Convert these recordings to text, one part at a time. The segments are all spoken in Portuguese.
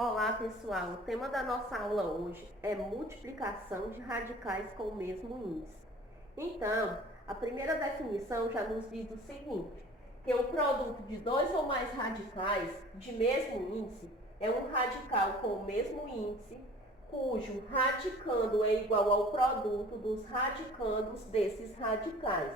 Olá pessoal, o tema da nossa aula hoje é multiplicação de radicais com o mesmo índice. Então, a primeira definição já nos diz o seguinte, que o produto de dois ou mais radicais de mesmo índice é um radical com o mesmo índice, cujo radicando é igual ao produto dos radicandos desses radicais.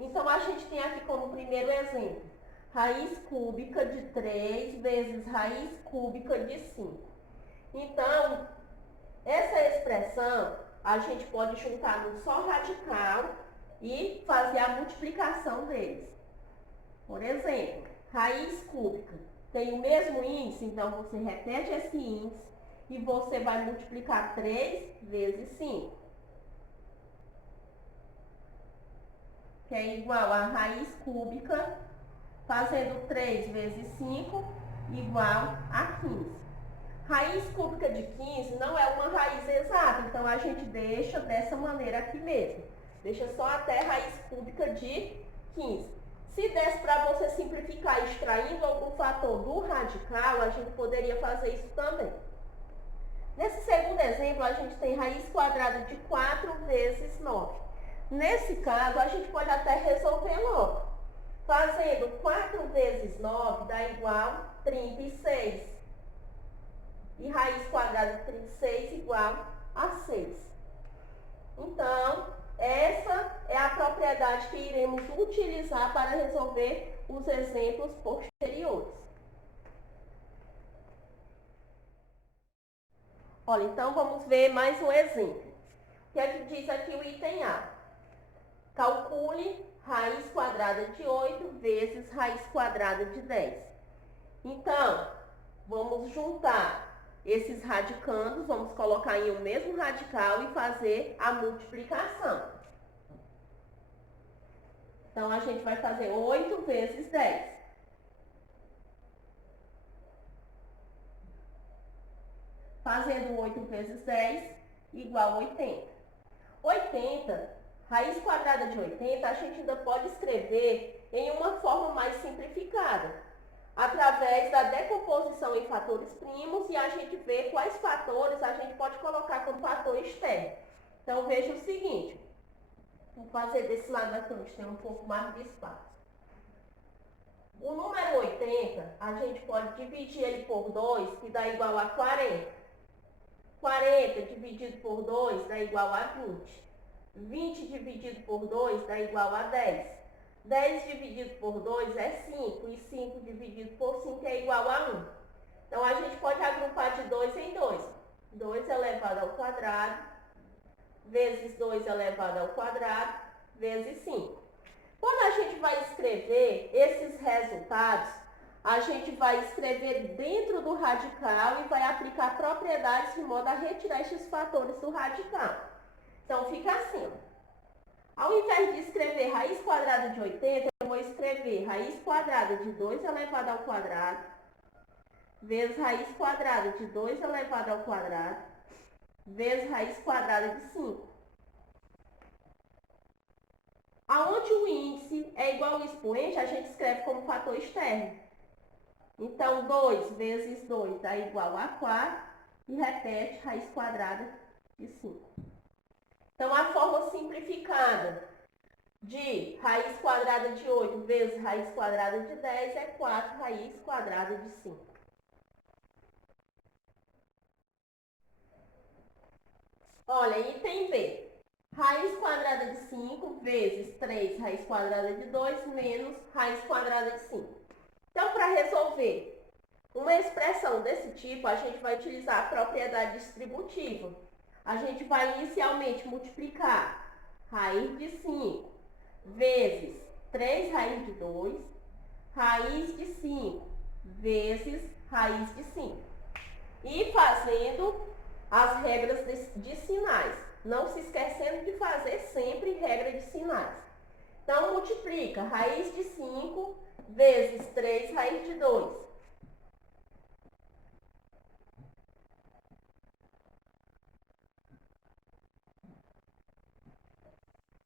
Então, a gente tem aqui como primeiro exemplo, raiz cúbica de 3 vezes raiz cúbica de 5. Então, essa expressão a gente pode juntar num só radical e fazer a multiplicação deles. Por exemplo, raiz cúbica tem o mesmo índice, então você repete esse índice e você vai multiplicar 3 vezes 5. Que é igual a raiz cúbica, fazendo 3 vezes 5, igual a 15. Raiz cúbica de 15 não é uma raiz exata, então a gente deixa dessa maneira aqui mesmo. Deixa só até raiz cúbica de 15. Se desse para você simplificar extraindo algum fator do radical, a gente poderia fazer isso também. Nesse segundo exemplo, a gente tem raiz quadrada de 4 vezes 9. Nesse caso, a gente pode até resolver logo. Fazendo 4 vezes 9 dá igual a 36. E raiz quadrada de 36 igual a 6. Então, essa é a propriedade que iremos utilizar para resolver os exemplos posteriores. Olha, então vamos ver mais um exemplo. O que é que diz aqui o item A? Calcule raiz quadrada de 8 vezes raiz quadrada de 10. Então, vamos juntar esses radicandos, vamos colocar em um mesmo radical e fazer a multiplicação. Então, a gente vai fazer 8 vezes 10. Fazendo 8 vezes 10, igual a 80. 80, raiz quadrada de 80, a gente ainda pode escrever em uma forma mais simplificada, através da decomposição em fatores primos, e a gente vê quais fatores a gente pode colocar como fator externo. Então, veja o seguinte, vou fazer desse lado aqui, onde tem um pouco mais de espaço. O número 80, a gente pode dividir ele por 2, que dá igual a 40. 40 dividido por 2 dá igual a 20. 20 dividido por 2 dá igual a 10. 10 dividido por 2 é 5. E 5 dividido por 5 é igual a 1. Então, a gente pode agrupar de 2 em 2. 2 elevado ao quadrado, vezes 2 elevado ao quadrado, vezes 5. Quando a gente vai escrever esses resultados, a gente vai escrever dentro do radical e vai aplicar propriedades de modo a retirar estes fatores do radical. Então, fica assim. Ao invés de escrever raiz quadrada de 80, eu vou escrever raiz quadrada de 2 elevado ao quadrado, vezes raiz quadrada de 2 elevado ao quadrado, vezes raiz quadrada de 5. Aonde o índice é igual ao expoente, a gente escreve como fator externo. Então, 2 vezes 2 dá igual a 4 e repete raiz quadrada de 5. Então, a forma simplificada de raiz quadrada de 8 vezes raiz quadrada de 10 é 4 raiz quadrada de 5. Olha, item B. Raiz quadrada de 5 vezes 3 raiz quadrada de 2 menos raiz quadrada de 5. Então, para resolver uma expressão desse tipo, a gente vai utilizar a propriedade distributiva. A gente vai inicialmente multiplicar raiz de 5 vezes 3 raiz de 2, raiz de 5 vezes raiz de 5. E fazendo as regras de sinais. Não se esquecendo de fazer sempre regra de sinais. Então, multiplica raiz de 5 vezes 3 raiz de 2.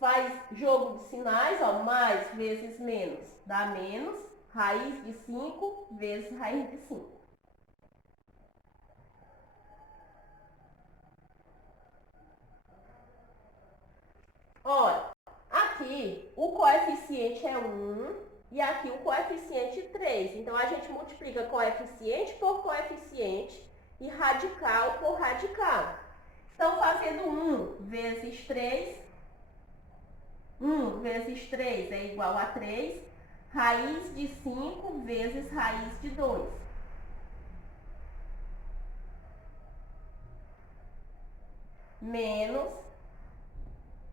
Faz jogo de sinais, ó, mais vezes menos dá menos, raiz de 5 vezes raiz de 5. coeficiente é 1 e aqui o coeficiente 3. Então, a gente multiplica coeficiente por coeficiente e radical por radical. Então, fazendo 1 vezes 3, 1 vezes 3 é igual a 3, raiz de 5 vezes raiz de 2. Menos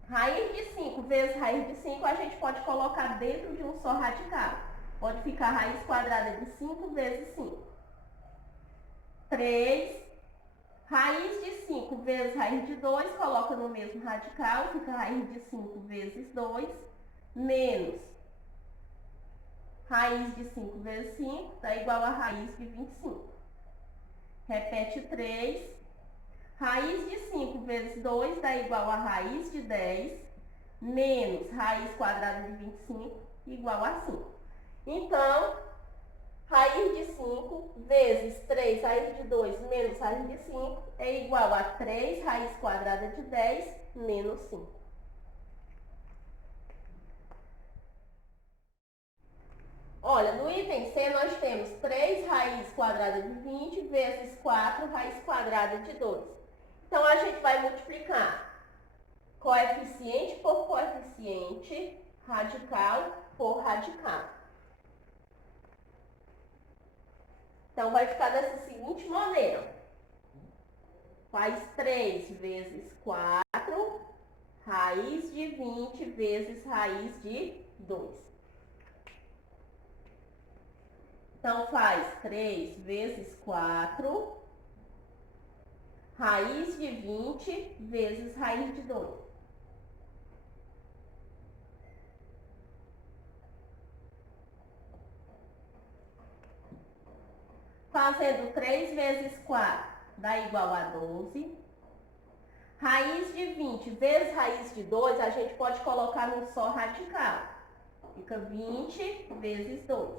raiz de 5 vezes raiz de 5, a gente pode colocar dentro de um só radical. Pode ficar raiz quadrada de 5 vezes 5. 3, raiz de 5 vezes raiz de 2, coloca no mesmo radical, fica raiz de 5 vezes 2, menos raiz de 5 vezes 5, dá igual a raiz de 25. Repete 3. Raiz de 5 vezes 2 dá igual a raiz de 10, menos raiz quadrada de 25, igual a 5. Então, raiz de 5 vezes 3 raiz de 2 menos raiz de 5 é igual a 3 raiz quadrada de 10 menos 5. Olha, no item C nós temos 3 raiz quadrada de 20 vezes 4 raiz quadrada de 2. Então, a gente vai multiplicar coeficiente por coeficiente, radical por radical. Então, vai ficar dessa seguinte maneira. Faz 3 vezes 4, raiz de 20 vezes raiz de 2. Então, faz 3 vezes 4, raiz de 20 vezes raiz de 2. Fazendo 3 vezes 4 dá igual a 12. Raiz de 20 vezes raiz de 2, a gente pode colocar num só radical. Fica 20 vezes 2,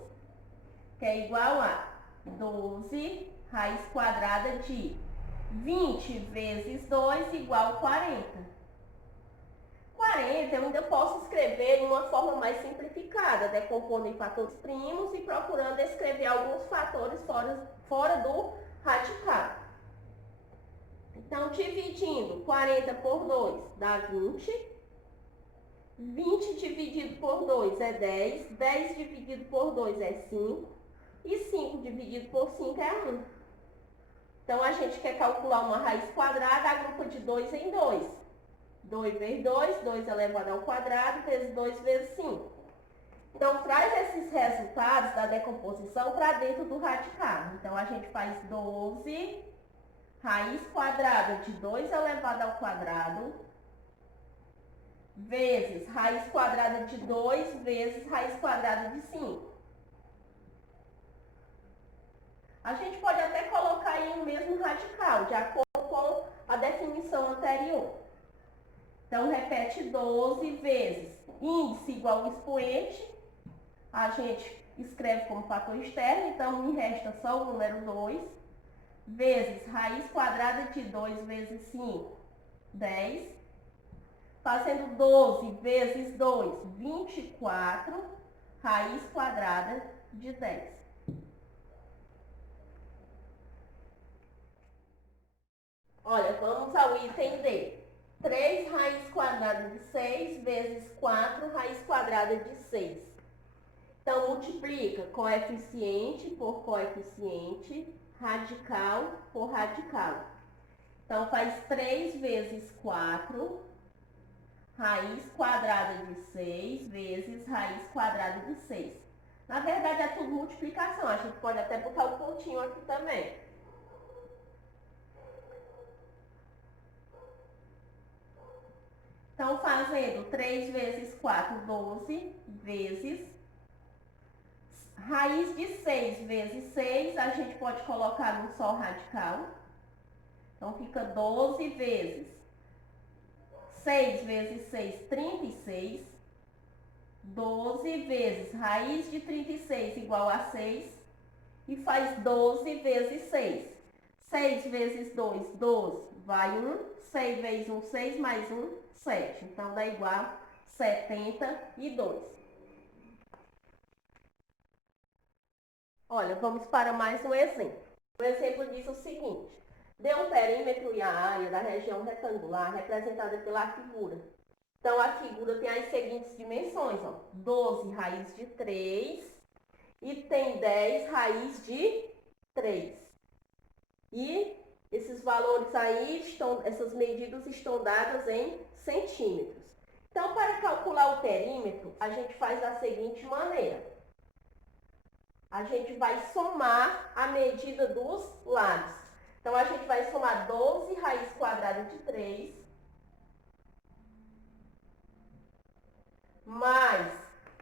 que é igual a 12 raiz quadrada de 20 vezes 2 igual a 40. 40 eu ainda posso escrever de uma forma mais simplificada, decompondo em fatores primos e procurando escrever alguns fatores fora do radical. Então, dividindo 40 por 2 dá 20. 20 dividido por 2 é 10. 10 dividido por 2 é 5. E 5 dividido por 5 é 1. Então, a gente quer calcular uma raiz quadrada, agrupa de 2 em 2. 2 vezes 2, 2 elevado ao quadrado, vezes 2 vezes 5. Então, traz esses resultados da decomposição para dentro do radical. Então, a gente faz 12 raiz quadrada de 2 elevado ao quadrado, vezes raiz quadrada de 2 vezes raiz quadrada de 5. A gente pode até colocar em um mesmo radical, de acordo com a definição anterior. Então, repete 12 vezes índice igual ao expoente. A gente escreve como fator externo, então me resta só o número 2. Vezes raiz quadrada de 2 vezes 5, 10. Fazendo 12 vezes 2, 24, raiz quadrada de 10. Olha, vamos ao item D. 3 raiz quadrada de 6 vezes 4 raiz quadrada de 6. Então, multiplica coeficiente por coeficiente, radical por radical. Então, faz 3 vezes 4, raiz quadrada de 6 vezes raiz quadrada de 6. Na verdade, é tudo multiplicação. A gente pode até botar um pontinho aqui também. Então, fazendo 3 vezes 4, 12, vezes raiz de 6 vezes 6, a gente pode colocar num só radical. Então, fica 12 vezes 6 vezes 6, 36. 12 vezes raiz de 36 igual a 6. E faz 12 vezes 6. 6 vezes 2, 12, vai 1. 6 vezes 1, 6, mais 1, 7. Então, dá igual a 72. Olha, vamos para mais um exemplo. O exemplo diz o seguinte: dê um perímetro e a área da região retangular representada pela figura. Então, a figura tem as seguintes dimensões, ó, 12 raiz de 3 e tem 10 raiz de 3. E esses valores aí, essas medidas estão dadas em centímetros. Então, para calcular o perímetro, a gente faz da seguinte maneira. A gente vai somar a medida dos lados. Então, a gente vai somar 12 raiz quadrada de 3, mais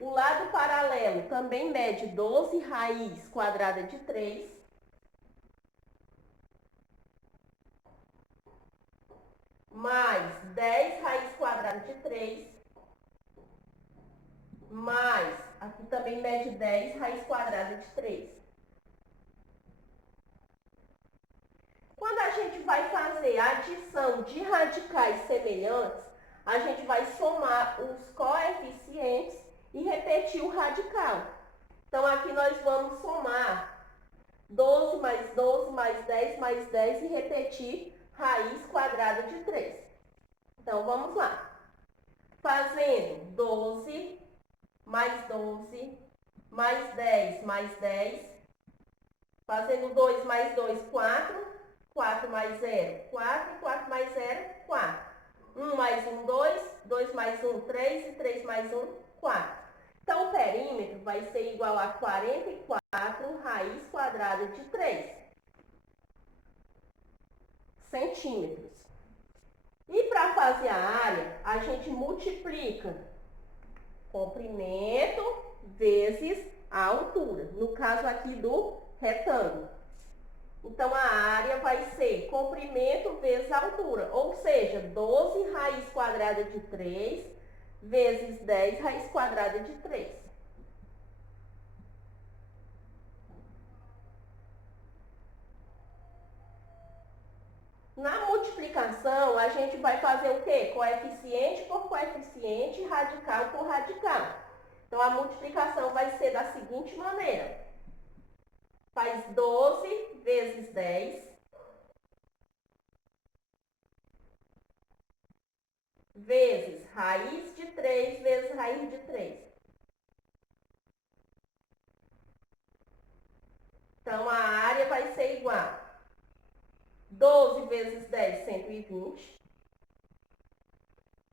o lado paralelo também mede 12 raiz quadrada de 3, mais 10 raiz quadrada de 3, mais, aqui também mede 10 raiz quadrada de 3. Quando a gente vai fazer a adição de radicais semelhantes, a gente vai somar os coeficientes e repetir o radical. Então, aqui nós vamos somar 12 mais 12 mais 10 mais 10 e repetir raiz quadrada de 3. Então, vamos lá. Fazendo 12 mais 12 mais 10 mais 10. Fazendo 2 mais 2, 4. 4 mais 0, 4. 4 mais 0, 4. 1 mais 1, 2. 2 mais 1, 3. E 3 mais 1, 4. Então, o perímetro vai ser igual a 44 raiz quadrada de 3 centímetros. E para fazer a área, a gente multiplica comprimento vezes a altura. No caso aqui do retângulo. Então, a área vai ser comprimento vezes a altura. Ou seja, 12 raiz quadrada de 3 vezes 10 raiz quadrada de 3. Na multiplicação, a gente vai fazer o quê? Coeficiente por coeficiente, radical por radical. Então, a multiplicação vai ser da seguinte maneira. Faz 12 vezes 10 vezes raiz de 3 vezes raiz de 3. Então, a área vai ser igual a 12 vezes 10, 120.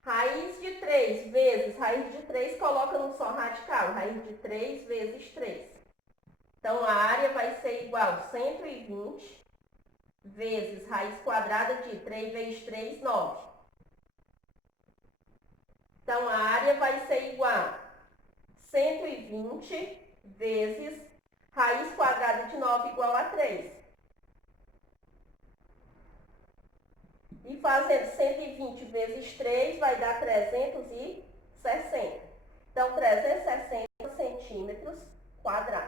Raiz de 3 vezes raiz de 3, coloca no só radical. Raiz de 3 vezes 3. Então, a área vai ser igual a 120 vezes raiz quadrada de 3 vezes 3, 9. Então, a área vai ser igual a 120 vezes raiz quadrada de 9 igual a 3. E fazendo 120 vezes 3 vai dar 360. Então, 360 centímetros quadrados.